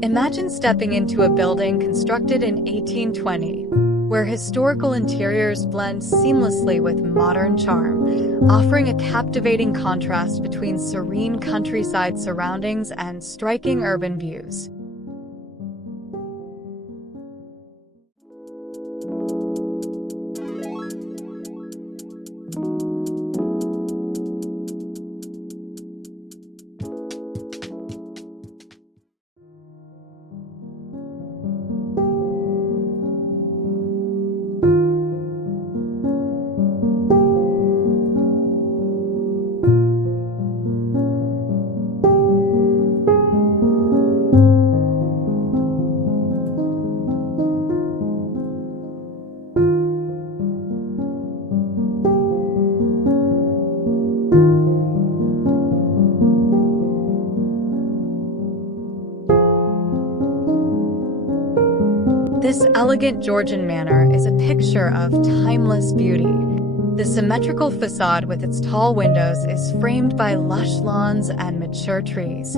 Imagine stepping into a building constructed in 1820, where historical interiors blend seamlessly with modern charm, offering a captivating contrast between serene countryside surroundings and striking urban views. This elegant Georgian manor is a picture of timeless beauty. The symmetrical facade with its tall windows is framed by lush lawns and mature trees.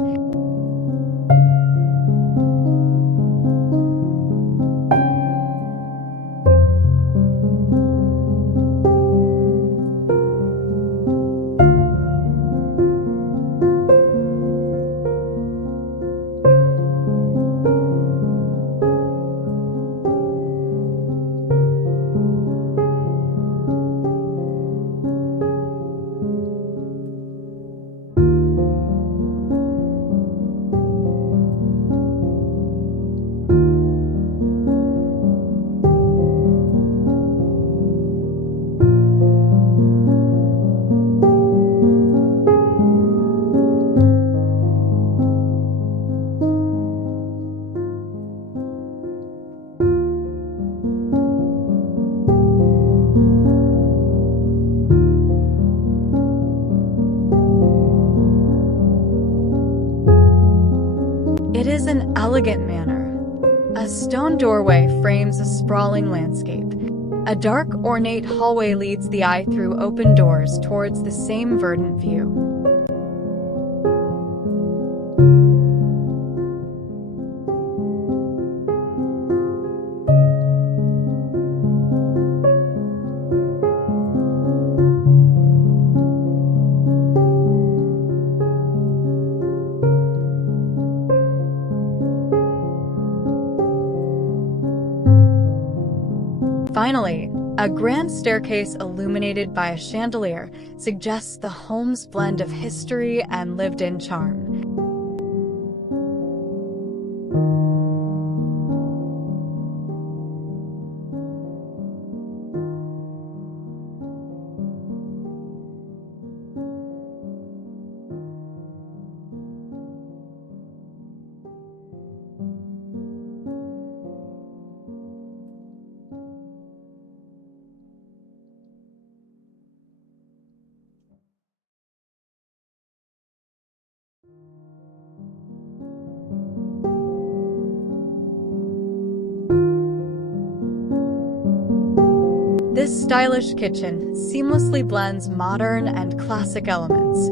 It is an elegant manor. A stone doorway frames a sprawling landscape. A dark, ornate hallway leads the eye through open doors towards the same verdant view. Finally, a grand staircase illuminated by a chandelier suggests the home's blend of history and lived-in charm. This stylish kitchen seamlessly blends modern and classic elements.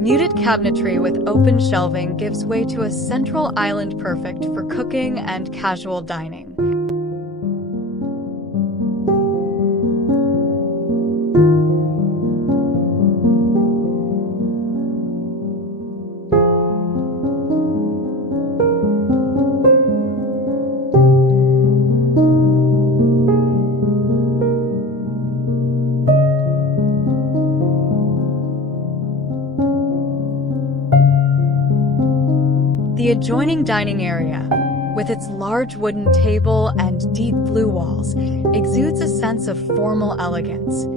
Muted cabinetry with open shelving gives way to a central island perfect for cooking and casual dining. The adjoining dining area, with its large wooden table and deep blue walls, exudes a sense of formal elegance.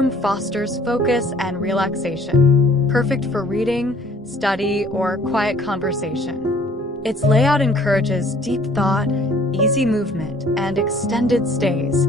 room fosters focus and relaxation, perfect for reading, study, or quiet conversation. Its layout encourages deep thought, easy movement, and extended stays.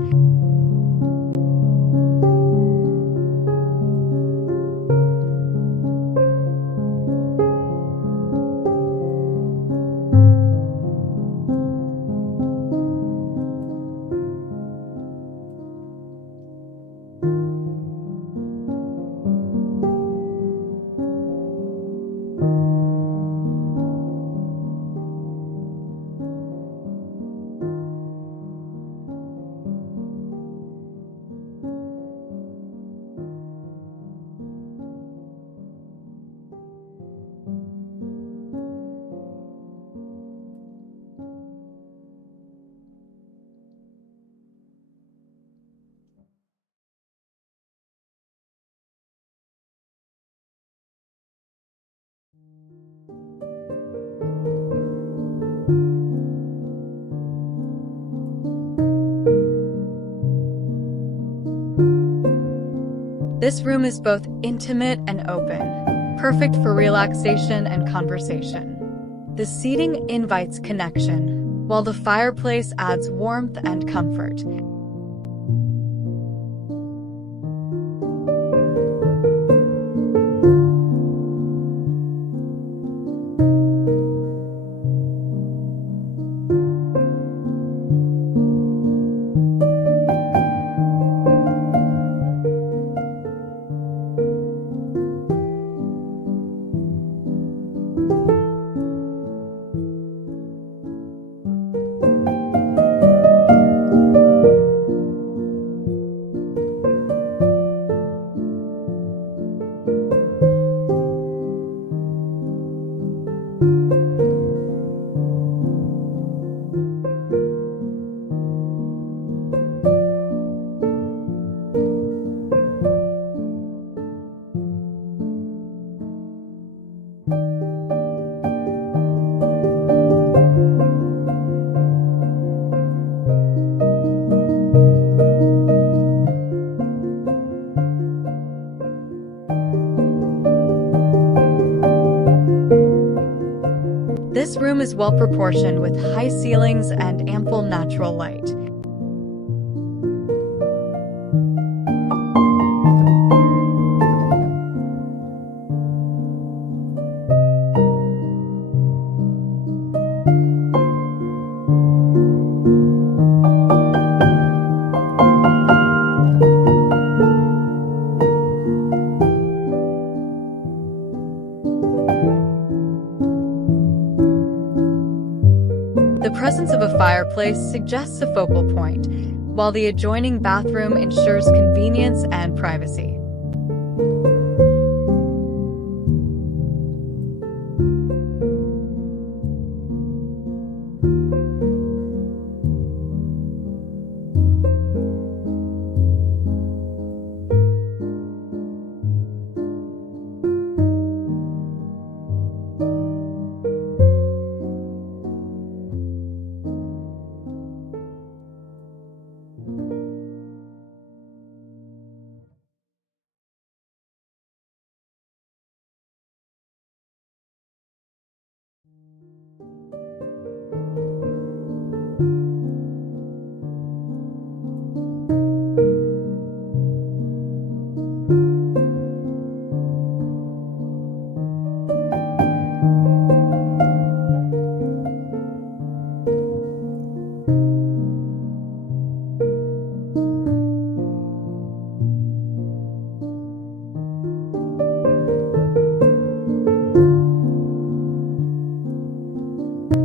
This room is both intimate and open, perfect for relaxation and conversation. The seating invites connection, while the fireplace adds warmth and comfort. This room is well proportioned with high ceilings and ample natural light. The presence of a fireplace suggests a focal point, while the adjoining bathroom ensures convenience and privacy.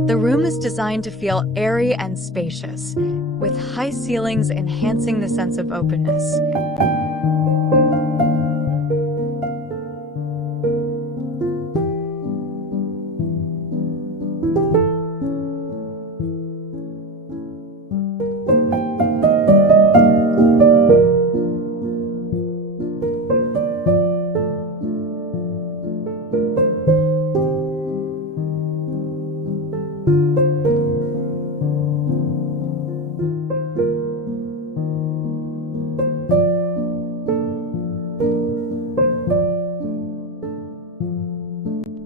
The room is designed to feel airy and spacious, with high ceilings enhancing the sense of openness.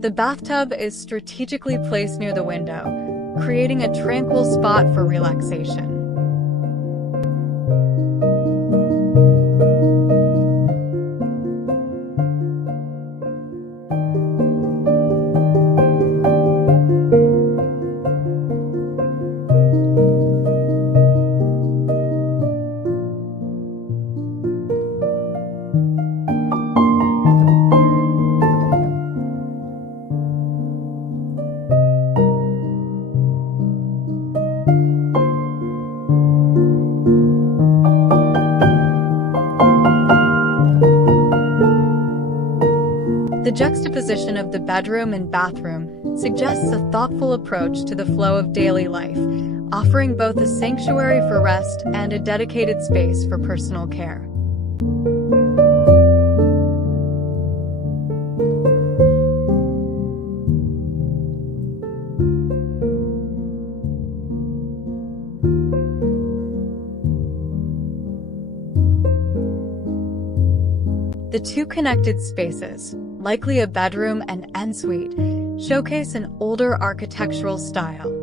The bathtub is strategically placed near the window, creating a tranquil spot for relaxation. The juxtaposition of the bedroom and bathroom suggests a thoughtful approach to the flow of daily life, offering both a sanctuary for rest and a dedicated space for personal care. The two connected spaces, likely a bedroom and ensuite, showcase an older architectural style.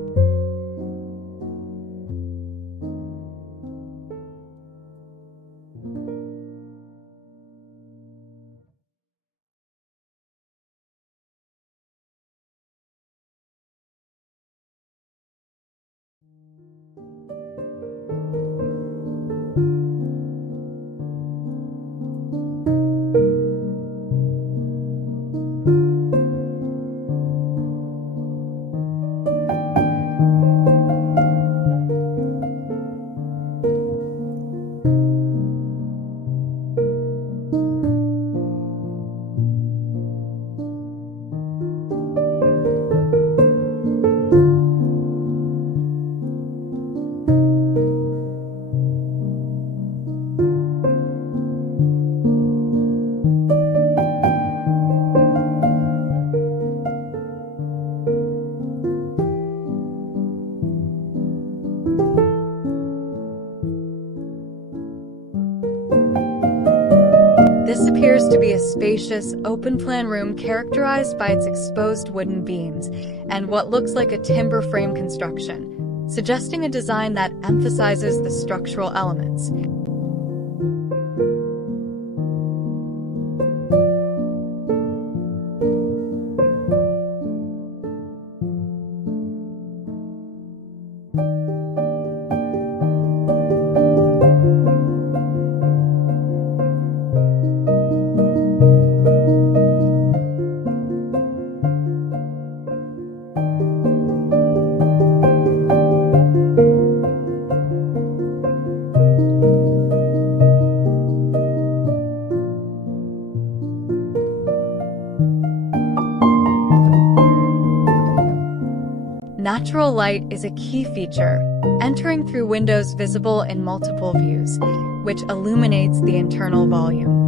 This appears to be a spacious, open-plan room characterized by its exposed wooden beams and what looks like a timber frame construction, suggesting a design that emphasizes the structural elements. Natural light is a key feature, entering through windows visible in multiple views, which illuminates the internal volume.